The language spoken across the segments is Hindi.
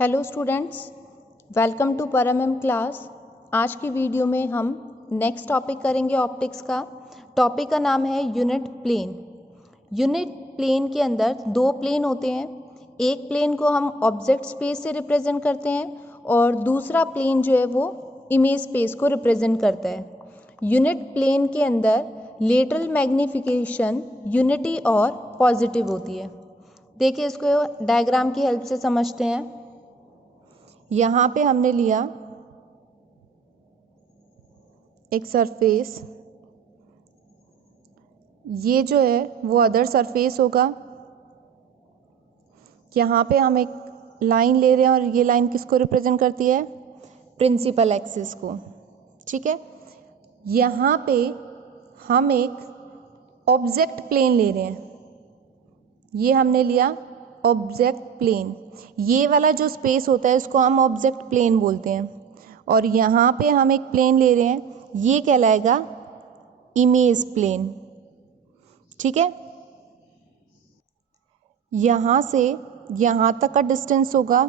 हेलो स्टूडेंट्स, वेलकम टू परम क्लास। आज की वीडियो में हम नेक्स्ट टॉपिक करेंगे ऑप्टिक्स का। टॉपिक का नाम है यूनिट प्लेन। यूनिट प्लेन के अंदर दो प्लेन होते हैं। एक प्लेन को हम ऑब्जेक्ट स्पेस से रिप्रेजेंट करते हैं और दूसरा प्लेन जो है वो इमेज स्पेस को रिप्रेजेंट करता है। यूनिट प्लेन के अंदर लेटरल मैग्नीफिकेशन यूनिटी और पॉजिटिव होती है। देखिए, इसको डायग्राम की हेल्प से समझते हैं। यहाँ पे हमने लिया एक सरफेस, ये जो है वो अदर सरफेस होगा। यहाँ पे हम एक लाइन ले रहे हैं और ये लाइन किसको रिप्रेजेंट करती है? प्रिंसिपल एक्सिस को। ठीक है, यहाँ पे हम एक ऑब्जेक्ट प्लेन ले रहे हैं। ये हमने लिया ऑब्जेक्ट प्लेन। ये वाला जो स्पेस होता है इसको हम ऑब्जेक्ट प्लेन बोलते हैं। और यहाँ पे हम एक प्लेन ले रहे हैं, ये कहलाएगा इमेज प्लेन। ठीक है, यहाँ से यहाँ तक का डिस्टेंस होगा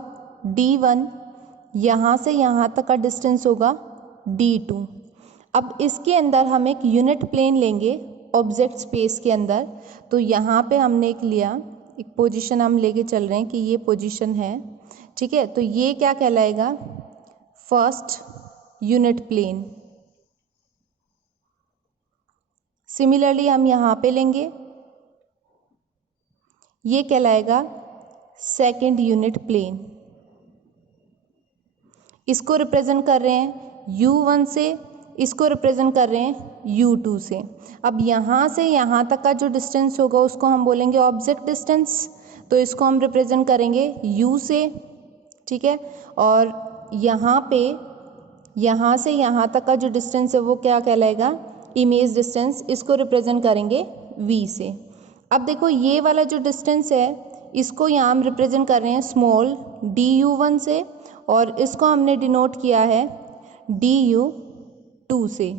d1, यहाँ से यहाँ तक का डिस्टेंस होगा d2। अब इसके अंदर हम एक यूनिट प्लेन लेंगे ऑब्जेक्ट स्पेस के अंदर। तो यहाँ पे हमने एक लिया, एक पोजीशन हम लेके चल रहे हैं कि ये पोजीशन है। ठीक है, तो ये क्या कहलाएगा? First unit plane. सिमिलरली हम यहाँ पे लेंगे, ये कहलाएगा सेकंड यूनिट प्लेन। इसको रिप्रेजेंट कर रहे हैं U1 से, इसको रिप्रेजेंट कर रहे हैं U2 से। अब यहाँ से यहाँ तक का जो डिस्टेंस होगा उसको हम बोलेंगे ऑब्जेक्ट डिस्टेंस। तो इसको हम रिप्रेजेंट करेंगे U से। ठीक है, और यहाँ पे यहाँ से यहाँ तक का जो डिस्टेंस है वो क्या कहलाएगा? Image distance. इसको रिप्रेजेंट करेंगे V से। अब देखो, ये वाला जो डिस्टेंस है इसको यहाँ हम रिप्रेजेंट कर रहे हैं स्मॉल du1 से, और इसको हमने डिनोट किया है du2 से।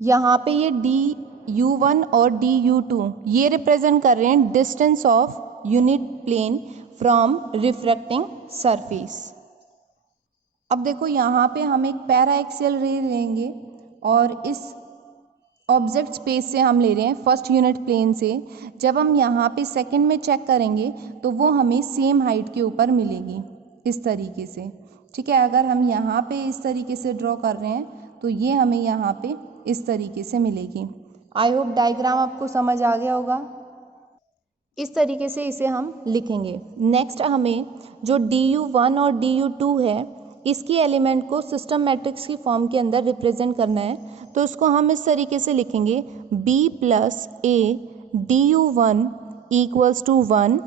यहाँ पे ये du1 और du2 ये रिप्रेजेंट कर रहे हैं distance of unit plane from refracting surface. अब देखो, यहाँ पे हम एक पैरा एक्सियल रे लेंगे और इस ऑब्जेक्ट स्पेस से हम ले रहे हैं फर्स्ट यूनिट प्लेन से। जब हम यहाँ पे सेकंड में चेक करेंगे तो वो हमें सेम हाइट के ऊपर मिलेगी इस तरीके से। ठीक है, अगर हम यहाँ पे इस तरीके से ड्रॉ कर रहे हैं तो ये हमें यहाँ पे इस तरीके से मिलेगी। आई होप डायग्राम आपको समझ आ गया होगा। इस तरीके से इसे हम लिखेंगे। नेक्स्ट हमें जो du1 और du2 है इसकी एलिमेंट को सिस्टम मैट्रिक्स की फॉर्म के अंदर रिप्रेजेंट करना है। तो इसको हम इस तरीके से लिखेंगे b + a du1 = 1,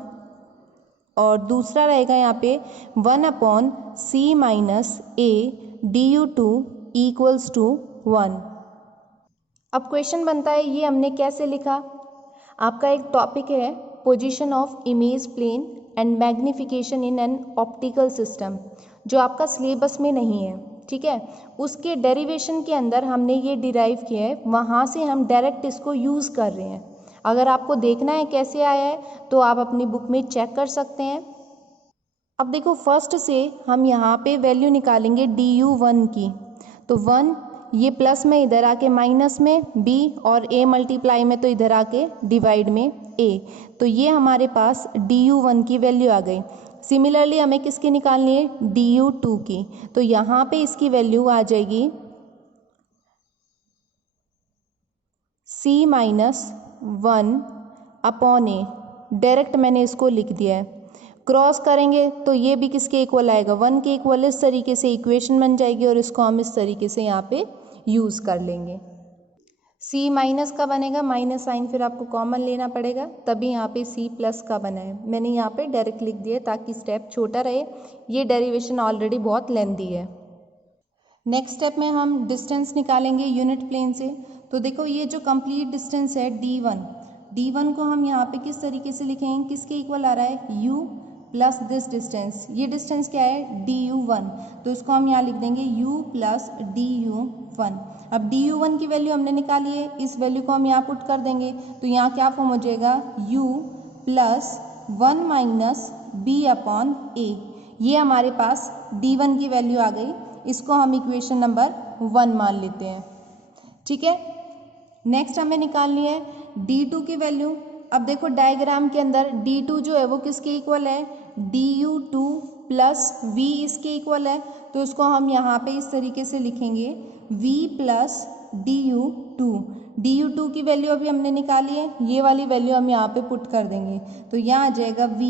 और दूसरा रहेगा यहाँ पे 1/c - a du2 = 1। अब क्वेश्चन बनता है ये हमने कैसे लिखा। आपका एक टॉपिक है position of image plane and magnification in an optical system, जो आपका सिलेबस में नहीं है। ठीक है, उसके डेरिवेशन के अंदर हमने ये डिराइव किया है, वहाँ से हम डायरेक्ट इसको यूज़ कर रहे हैं। अगर आपको देखना है कैसे आया है तो आप अपनी बुक में चेक कर सकते हैं। अब देखो, फर्स्ट से हम यहाँ पे वैल्यू निकालेंगे du1 की। तो 1 ये प्लस में इधर आके माइनस में b, और a मल्टीप्लाई में तो इधर आके डिवाइड में a। तो ये हमारे पास du1 की वैल्यू आ गई। सिमिलरली हमें किसकी निकालनी है? du2 की। तो यहाँ पे इसकी वैल्यू आ जाएगी c - 1/a। डायरेक्ट मैंने इसको लिख दिया है। क्रॉस करेंगे तो ये भी किसके इक्वल आएगा? 1 के इक्वल। इस तरीके से इक्वेशन बन जाएगी और इसको हम इस तरीके से यहाँ पे यूज़ कर लेंगे। c माइनस का बनेगा, माइनस साइन फिर आपको कॉमन लेना पड़ेगा, तभी यहाँ पे c प्लस का बना है। मैंने यहाँ पे डायरेक्ट लिख दिया ताकि स्टेप छोटा रहे। ये डेरिवेशन ऑलरेडी बहुत लेंथी है। नेक्स्ट स्टेप में हम डिस्टेंस निकालेंगे यूनिट प्लेन से। तो देखो, ये जो कंप्लीट डिस्टेंस है d1 को हम यहाँ पे किस तरीके से लिखेंगे? किसके इक्वल आ रहा है? u plus this distance. ये डिस्टेंस क्या है? du1। तो इसको हम यहाँ लिख देंगे u + du1। अब du1 की वैल्यू हमने निकाली है, इस वैल्यू को हम यहाँ पुट कर देंगे। तो यहाँ क्या फॉर्म हो जाएगा? u + 1 - b/a। ये हमारे पास D1 की वैल्यू आ गई, इसको हम इक्वेशन नंबर 1 मान लेते हैं। ठीक है, नेक्स्ट हमें निकालनी है D2 की वैल्यू। अब देखो डायग्राम के अंदर D2 जो है वो किसके इक्वल है, DU2 प्लस V इसके इक्वल है, तो इसको हम यहाँ पे इस तरीके से लिखेंगे V प्लस DU2। DU2 की वैल्यू अभी हमने निकाली है, ये वाली वैल्यू हम यहाँ पे पुट कर देंगे, तो यहाँ आ जाएगा V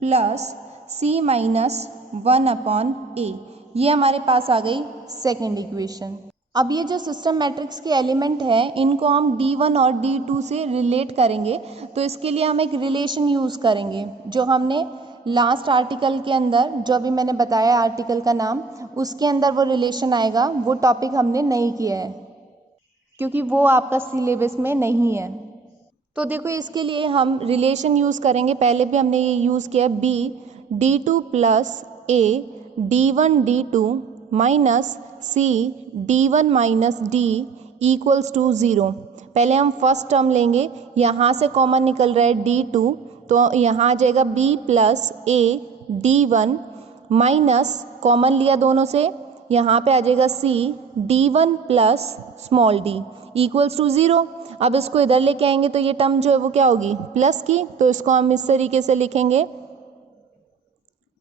plus C minus 1/A। ये हमारे पास आ गई सेकेंड इक्वेशन। अब ये जो सिस्टम मैट्रिक्स के एलिमेंट हैं इनको हम D1 और D2 से रिलेट करेंगे, तो इसके लिए हम एक रिलेशन यूज़ करेंगे जो हमने लास्ट आर्टिकल के अंदर, जो अभी मैंने बताया आर्टिकल का नाम, उसके अंदर वो रिलेशन आएगा। वो टॉपिक हमने नहीं किया है क्योंकि वो आपका सिलेबस में नहीं है। तो देखो इसके लिए हम रिलेशन यूज़ करेंगे, पहले भी हमने ये यूज़ किया B D2 plus A D1 D2 minus C D1 minus D equals to 0। पहले हम फर्स्ट टर्म लेंगे, यहाँ से कॉमन निकल रहा है D2, तो यहाँ आ जाएगा B plus A D1 minus common लिया दोनों से, यहाँ पे आ जाएगा C D1 plus small d equals to 0। अब इसको इधर लेके आएंगे तो ये टर्म जो है वो क्या होगी, प्लस की, तो इसको हम इस तरीके से लिखेंगे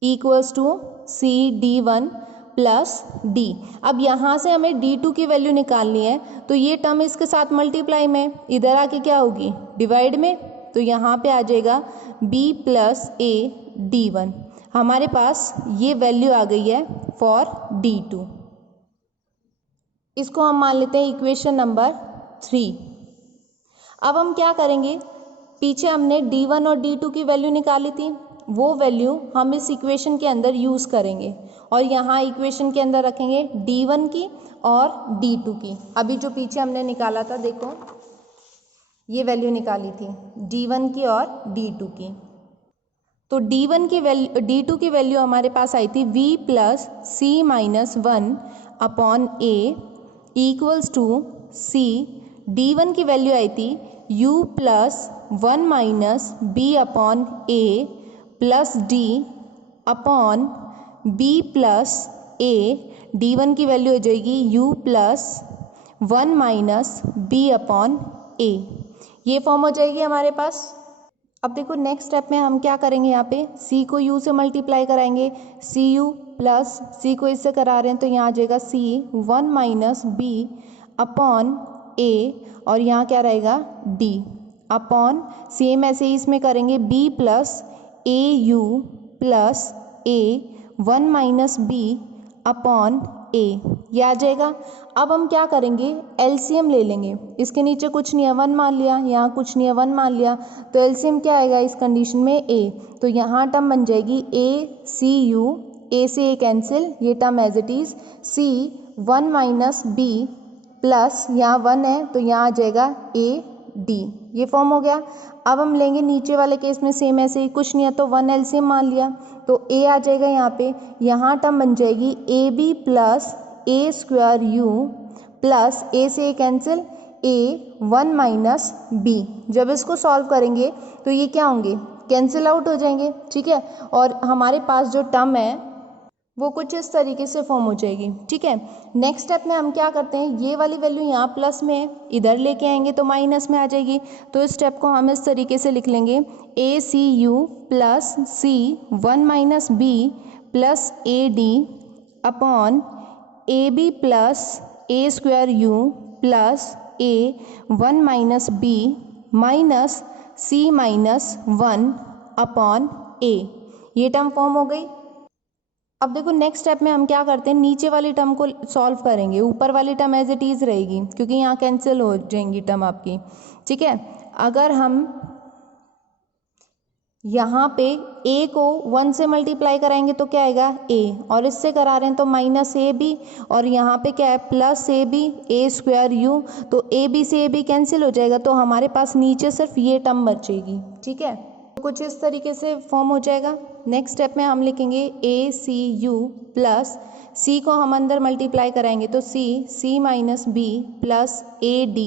equals to C D1 plus D। अब यहाँ से हमें D2 की वैल्यू निकालनी है, तो ये टर्म इसके साथ मल्टीप्लाई में, इधर आके क्या होगी, डिवाइड में, तो यहाँ पे आ जाएगा B प्लस A D1। हमारे पास ये वैल्यू आ गई है फॉर D2। इसको हम मान लेते हैं इक्वेशन नंबर 3। अब हम क्या करेंगे, पीछे हमने D1 और D2 की वैल्यू निकाली थी, वो वैल्यू हम इस इक्वेशन के अंदर यूज़ करेंगे और यहाँ इक्वेशन के अंदर रखेंगे D1 की और D2 की। अभी जो पीछे हमने निकाला था, देखो ये वैल्यू निकाली थी D1 की और D2 की, तो D1 की वैल्यू D2 की वैल्यू हमारे पास आई थी V plus C minus 1/A equals to C। D1 की वैल्यू आई थी U plus 1 minus B/A plus D upon B plus A। D1 की वैल्यू हो जाएगी U प्लस 1 माइनस B/A। ये फॉर्म हो जाएगी हमारे पास। अब देखो नेक्स्ट स्टेप में हम क्या करेंगे, यहाँ पे C को U से मल्टीप्लाई कराएंगे, CU प्लस C को इससे करा रहे हैं तो यहाँ आ जाएगा C 1 माइनस B/A और यहाँ क्या रहेगा D अपॉन, सेम ऐसे ही इसमें करेंगे B plus AU plus A 1 minus B/A, ये आ जाएगा। अब हम क्या करेंगे, एलसीएम ले लेंगे, इसके नीचे कुछ नहीं है 1 मान लिया, यहाँ कुछ नहीं है 1 मान लिया, तो एलसीएम क्या आएगा इस कंडीशन में A, तो यहाँ टर्म बन जाएगी ACU, A से A कैंसिल, ये term as it is C 1 minus B plus यहाँ 1 है तो यहाँ आ जाएगा AD, ये फॉर्म हो गया। अब हम लेंगे नीचे वाले केस में सेम ऐसे ही, कुछ नहीं है तो 1 एलसीएम मान लिया, तो A आ जाएगा यहाँ पे, यहाँ टर्म बन जाएगी AB plus A square U plus A से A cancel, A 1 minus B। जब इसको सॉल्व करेंगे तो ये क्या होंगे, कैंसिल आउट हो जाएंगे, ठीक है, और हमारे पास जो टर्म है वो कुछ इस तरीके से फॉर्म हो जाएगी। ठीक है, नेक्स्ट स्टेप में हम क्या करते हैं, ये वाली वैल्यू यहाँ प्लस में है, इधर लेके आएंगे तो माइनस में आ जाएगी, तो इस स्टेप को हम इस तरीके से लिख लेंगे ACU plus C 1 minus B plus AD upon AB plus A square U plus A 1 minus B minus C minus 1/A। ये टर्म फॉर्म हो गई। अब देखो नेक्स्ट स्टेप में हम क्या करते हैं, नीचे वाली टर्म को सॉल्व करेंगे, ऊपर वाली टर्म एज इट इज़ रहेगी क्योंकि यहाँ कैंसिल हो जाएंगी टर्म आपकी। ठीक है, अगर हम यहाँ पे A को 1 से मल्टीप्लाई कराएंगे तो क्या आएगा A, और इससे करा रहे हैं तो माइनस AB, और यहाँ पे क्या है plus AB A square U, तो AB से AB कैंसिल हो जाएगा, तो हमारे पास नीचे सिर्फ ये टर्म बचेगी। ठीक है, तो कुछ इस तरीके से फॉर्म हो जाएगा। नेक्स्ट स्टेप में हम लिखेंगे ACU प्लस C को हम अंदर मल्टीप्लाई कराएंगे तो C minus B plus AD,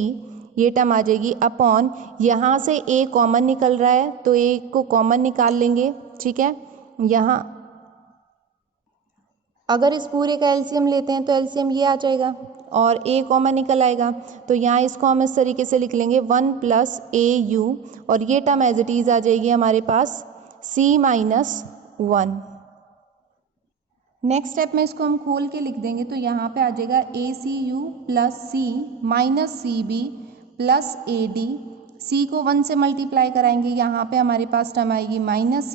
ये टर्म आ जाएगी अपॉन, यहाँ से A कॉमन निकल रहा है तो A को कॉमन निकाल लेंगे। ठीक है, यहाँ अगर इस पूरे का एलसीएम लेते हैं तो एलसीएम ये आ जाएगा और ए कॉमन निकल आएगा, तो यहाँ इसको हम इस तरीके से लिख लेंगे 1 प्लस ए यू, और ये टर्म एज इट इज़ आ जाएगी हमारे पास c माइनस 1। नेक्स्ट स्टेप में इसको हम खोल के लिख देंगे, तो यहाँ पे आ जाएगा a c u plus c minus c b plus a d. सी को 1 से मल्टीप्लाई कराएंगे, यहाँ पे हमारे पास टर्म आएगी माइनस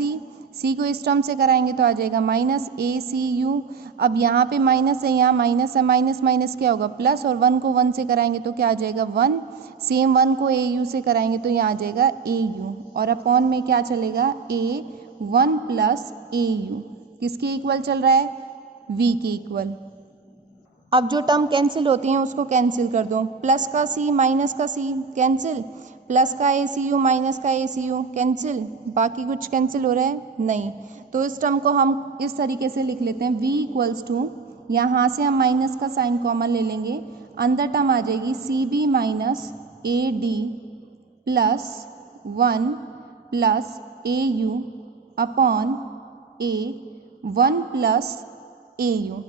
सी को इस टर्म से कराएंगे तो आ जाएगा माइनस ए सी यू। अब यहाँ पे माइनस है, यहाँ माइनस है, माइनस माइनस क्या होगा प्लस, और 1 को 1 से कराएंगे तो क्या आ जाएगा 1। सेम 1 को ए यू से कराएंगे तो यहाँ आ जाएगा ए यू, और अपॉन में क्या चलेगा ए 1 प्लस ए यू, किसके इक्वल चल रहा है v के इक्वल। अब जो टर्म कैंसिल होती हैं उसको कैंसिल कर दो, प्लस का c माइनस का c कैंसिल, प्लस का ए सी यू माइनस का ए सी यू कैंसिल, बाकी कुछ कैंसिल हो रहा है नहीं। तो इस टर्म को हम इस तरीके से लिख लेते हैं v इक्वल्स टू, यहाँ से हम माइनस का साइन कॉमन ले लेंगे, अंदर टर्म आ जाएगी C B minus A D plus 1 plus A you upon A 1 plus A U.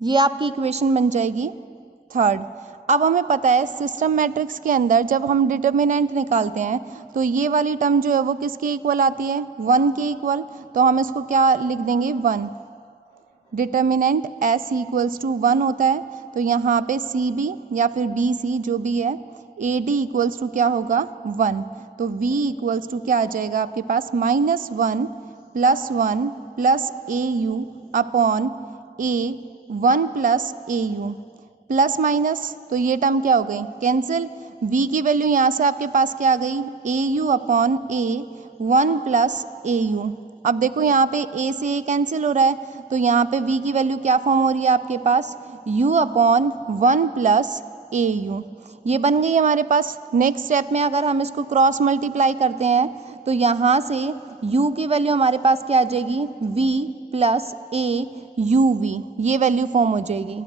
ये आपकी इक्वेशन बन जाएगी थर्ड। अब हमें पता है सिस्टम मैट्रिक्स के अंदर जब हम डिटर्मिनेंट निकालते हैं तो ये वाली टर्म जो है वो किसके इक्वल आती है 1 के इक्वल, तो हम इसको क्या लिख देंगे 1। डिटर्मिनेंट एस इक्वल्स टू 1 होता है, तो यहाँ पे सी बी या फिर बी सी जो भी है ए डी इक्वल्स टू क्या होगा 1, तो v इक्वल्स टू क्या आ जाएगा आपके पास minus 1 plus A you upon A 1 plus A u, plus minus तो ये टर्म क्या हो गई कैंसिल, v की वैल्यू यहाँ से आपके पास क्या आ गई a you upon A 1 plus A u. अब देखो यहाँ पे a से a कैंसिल हो रहा है, तो यहाँ पे v की वैल्यू क्या फॉर्म हो रही है आपके पास u अपॉन 1 प्लस ए यू, ये बन गई हमारे पास। नेक्स्ट स्टेप में अगर हम इसको क्रॉस मल्टीप्लाई करते हैं तो यहाँ से u की वैल्यू हमारे पास क्या आ जाएगी v प्लस ए यू वी, ये वैल्यू फॉर्म हो जाएगी।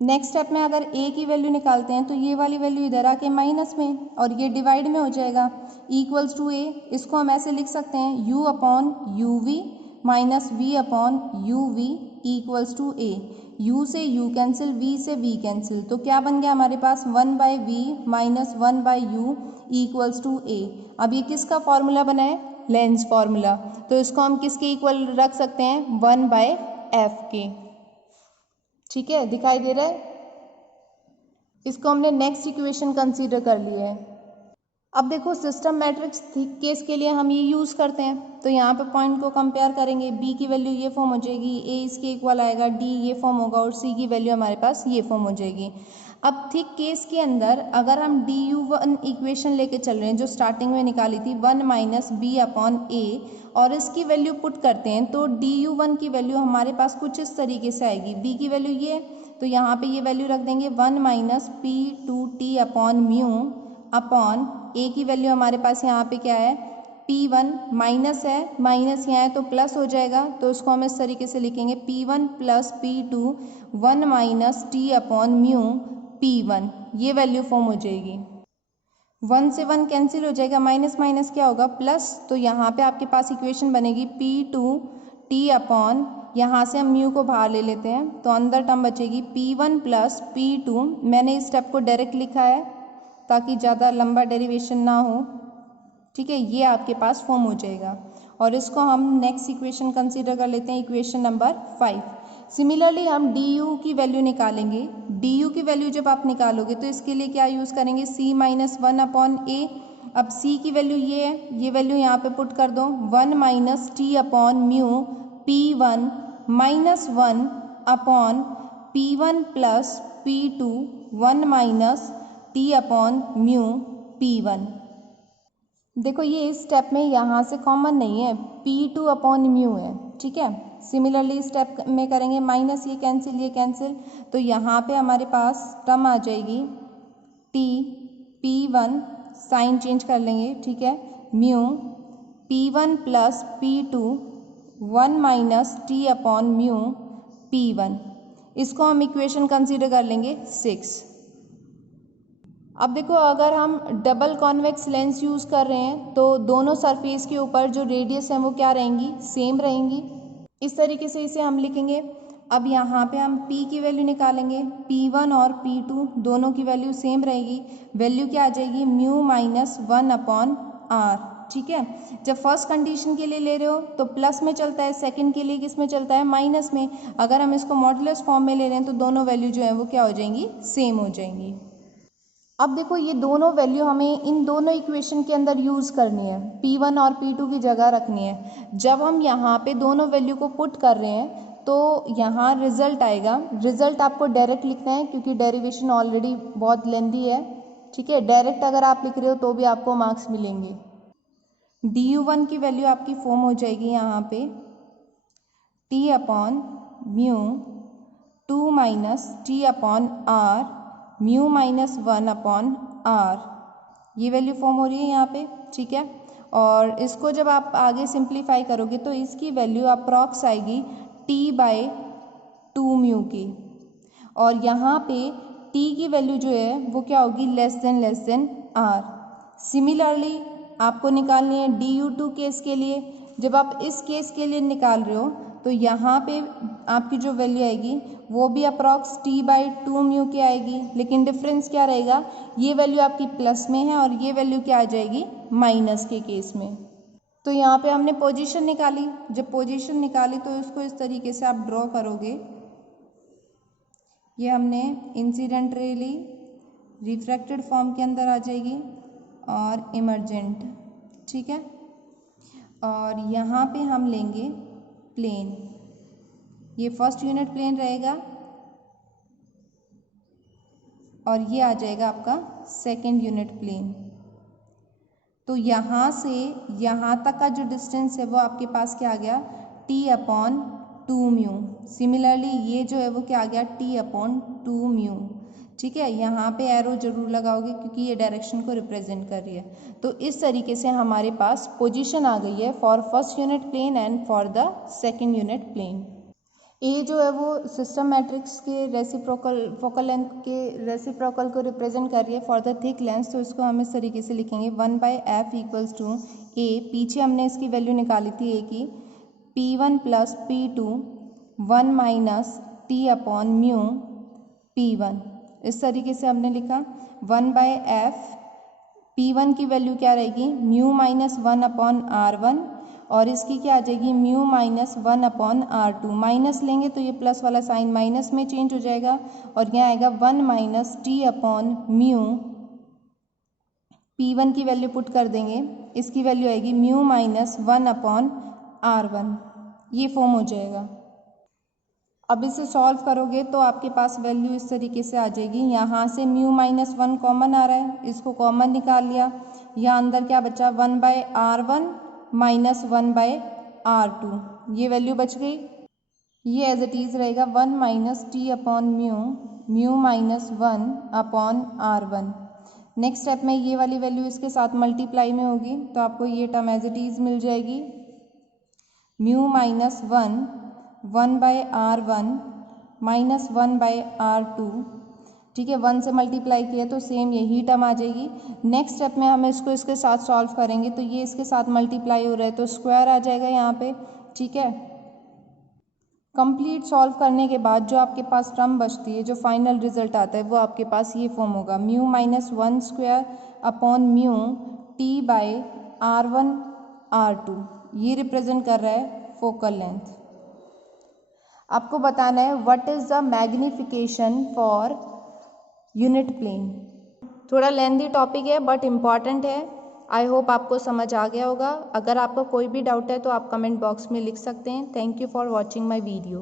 नेक्स्ट स्टेप में अगर a की वैल्यू निकालते हैं तो ये वाली वैल्यू इधर आके माइनस में और ये डिवाइड में हो जाएगा इक्वल्स टू a, इसको हम ऐसे लिख सकते हैं u upon U V minus V upon U V equals to a। u से u कैंसिल, v से v कैंसिल, तो क्या बन गया हमारे पास 1 by V minus 1 by U equals to a। अब ये किसका फॉर्मूला बना है लेंस फॉर्मूला, तो इसको हम किसके इक्वल रख सकते हैं 1 बाय एफ के। ठीक है, दिखाई दे रहा है। इसको हमने नेक्स्ट इक्वेशन कंसीडर कर लिया है। अब देखो सिस्टम मैट्रिक्स केस के लिए हम ये यूज़ करते हैं, तो यहाँ पे पॉइंट को कंपेयर करेंगे, b की वैल्यू ये फॉर्म हो जाएगी, a इसके इक्वल आएगा, d ये फॉर्म होगा और c की वैल्यू हमारे पास ये फॉर्म हो जाएगी। अब थिक केस के अंदर अगर हम du1 इक्वेशन लेके चल रहे हैं जो स्टार्टिंग में निकाली थी 1 माइनस बी अपॉन ए, और इसकी वैल्यू पुट करते हैं तो du1 की वैल्यू हमारे पास कुछ इस तरीके से आएगी, b की वैल्यू ये, तो यहाँ पे ये वैल्यू रख देंगे 1 minus p two t upon mu upon a की वैल्यू हमारे पास यहाँ पे क्या है P1 माइनस है, माइनस यहाँ है तो प्लस हो जाएगा, तो इसको हम इस तरीके से लिखेंगे P1 plus P2 1 minus T upon mu P1, ये वैल्यू फॉर्म हो जाएगी। 1 से 1 कैंसिल हो जाएगा, माइनस माइनस क्या होगा प्लस, तो यहाँ पे आपके पास इक्वेशन बनेगी P2 टी अपॉन, यहाँ से हम म्यू को बाहर ले लेते हैं तो अंदर टर्म बचेगी P1 प्लस P2। मैंने इस स्टेप को डायरेक्ट लिखा है ताकि ज़्यादा लंबा डेरिवेशन ना हो। ठीक है, ये आपके पास फॉर्म हो जाएगा और इसको हम नेक्स्ट इक्वेशन कंसीडर कर लेते हैं, इक्वेशन नंबर 5। सिमिलरली हम du की वैल्यू निकालेंगे। du की वैल्यू जब आप निकालोगे तो इसके लिए क्या यूज़ करेंगे c माइनस 1 अपॉन ए। अब c की वैल्यू ये है, ये वैल्यू यहाँ पे पुट कर दो 1 minus T upon mu P1 minus 1 upon P1 plus P2 1 minus T upon mu P1। देखो ये इस स्टेप में यहाँ से कॉमन नहीं है, P2 अपॉन म्यू है। ठीक है, सिमिलरली स्टेप में करेंगे माइनस ये कैंसिल, तो यहाँ पे हमारे पास टर्म आ जाएगी T P1 साइन चेंज कर लेंगे। ठीक है, mu P1 plus P2 1 minus T upon mu P1, इसको हम इक्वेशन कंसीडर कर लेंगे 6। अब देखो अगर हम डबल कॉन्वेक्स लेंस यूज़ कर रहे हैं तो दोनों सरफेस के ऊपर जो रेडियस है वो क्या रहेंगी, सेम रहेंगी। इस तरीके से इसे हम लिखेंगे। अब यहाँ पे हम P की वैल्यू निकालेंगे, P1 और P2 दोनों की वैल्यू सेम रहेगी। वैल्यू क्या आ जाएगी, म्यू माइनस 1/r। ठीक है, जब फर्स्ट कंडीशन के लिए ले रहे हो तो प्लस में चलता है, सेकंड के लिए किस में चलता है, माइनस में। अगर हम इसको मॉडुलस फॉर्म में ले रहे हैं तो दोनों वैल्यू जो है वो क्या हो जाएंगी, सेम हो जाएंगी। अब देखो ये दोनों वैल्यू हमें इन दोनों इक्वेशन के अंदर यूज़ करनी है, P1 और P2 की जगह रखनी है। जब हम यहाँ पे दोनों वैल्यू को पुट कर रहे हैं तो यहाँ रिजल्ट आएगा। रिजल्ट आपको डायरेक्ट लिखना है क्योंकि डेरिवेशन ऑलरेडी बहुत लेंदी है। ठीक है, डायरेक्ट अगर आप लिख रहे हो तो भी आपको मार्क्स मिलेंगे। du1 की वैल्यू आपकी फॉर्म हो जाएगी यहाँ पे T/μ 2 minus T/r mu minus 1/r, ये वैल्यू फॉर्म हो रही है यहाँ पे। ठीक है, और इसको जब आप आगे सिंप्लीफाई करोगे तो इसकी वैल्यू अप्रॉक्स आएगी T/2 म्यू की, और यहाँ पे T की वैल्यू जो है वो क्या होगी, लेस देन r। सिमिलरली आपको निकालनी है du2 केस के लिए। जब आप इस केस के लिए निकाल रहे हो तो यहाँ पे आपकी जो वैल्यू आएगी वो भी अप्रॉक्स T/2 म्यू की आएगी, लेकिन डिफरेंस क्या रहेगा, ये वैल्यू आपकी प्लस में है और ये वैल्यू क्या आ जाएगी, माइनस के केस में। तो यहाँ पे हमने पोजीशन निकाली। जब पोजीशन निकाली तो इसको इस तरीके से आप ड्रॉ करोगे। ये हमने इंसिडेंट रे ली, रिफ्रैक्टेड फॉर्म के अंदर आ जाएगी और इमर्जेंट। ठीक है, और यहाँ पे हम लेंगे प्लेन, ये फर्स्ट यूनिट प्लेन रहेगा और ये आ जाएगा आपका सेकंड यूनिट प्लेन। तो यहाँ से यहाँ तक का जो डिस्टेंस है वो आपके पास क्या आ गया, T/2 म्यू। सिमिलरली ये जो है वो क्या आ गया, T/2 म्यू। ठीक है, यहाँ पे एरो जरूर लगाओगे क्योंकि ये डायरेक्शन को रिप्रेजेंट कर रही है। तो इस तरीके से हमारे पास पोजीशन आ गई है for first unit plane and for the second unit plane. A जो है वो सिस्टम मैट्रिक्स के रेसिप्रोकल फोकल लेंथ के रेसिप्रोकल को रिप्रेजेंट कर रही है फॉर द थिक लेंथ। तो इसको हम इस तरीके से लिखेंगे 1/f इक्वल्स टू ए। पीछे हमने इसकी वैल्यू निकाली थी ए की, P1 plus P2 1 minus T/μ P1। इस तरीके से हमने लिखा 1/f। P1 की वैल्यू क्या रहेगी, म्यू माइनस 1/r1, और इसकी क्या आ जाएगी, म्यू माइनस 1/r2। माइनस लेंगे तो ये प्लस वाला साइन माइनस में चेंज हो जाएगा और यहाँ आएगा 1 माइनस T/μ। P1 की वैल्यू पुट कर देंगे, इसकी वैल्यू आएगी म्यू माइनस 1/r1। ये फॉर्म हो जाएगा। अब इसे सॉल्व करोगे तो आपके पास वैल्यू इस तरीके से आ जाएगी। यहाँ से म्यू माइनस 1 कॉमन आ रहा है, इसको कॉमन निकाल लिया। यहाँ अंदर क्या बचा, 1/r1 माइनस 1/r2, ये वैल्यू बच गई। ये एज इट इज़ रहेगा 1 minus T/μ mu minus 1/r1। Next step में ये वाली वैल्यू इसके साथ मल्टीप्लाई में होगी तो आपको ये टर्म एज इट इज़ मिल जाएगी, mu minus 1/r1 minus 1/r2। ठीक है, 1 से मल्टीप्लाई किया तो सेम यही टर्म आ जाएगी। नेक्स्ट स्टेप में हम इसको इसके साथ सॉल्व करेंगे तो ये इसके साथ मल्टीप्लाई हो रहा है तो स्क्वायर आ जाएगा यहाँ पे। ठीक है, कंप्लीट सॉल्व करने के बाद जो आपके पास टर्म बचती है, जो फाइनल रिजल्ट आता है वो आपके पास ये फॉर्म होगा, mu minus 1 square upon mu T/r1r2। ये रिप्रेजेंट कर रहा है फोकल लेंथ। आपको बताना है what is the magnification for unit plane. थोड़ा लेंदी टॉपिक है बट इम्पॉर्टेंट है। आई होप आपको समझ आ गया होगा। अगर आपको कोई भी डाउट है तो आप कमेंट बॉक्स में लिख सकते हैं। Thank you for watching my video.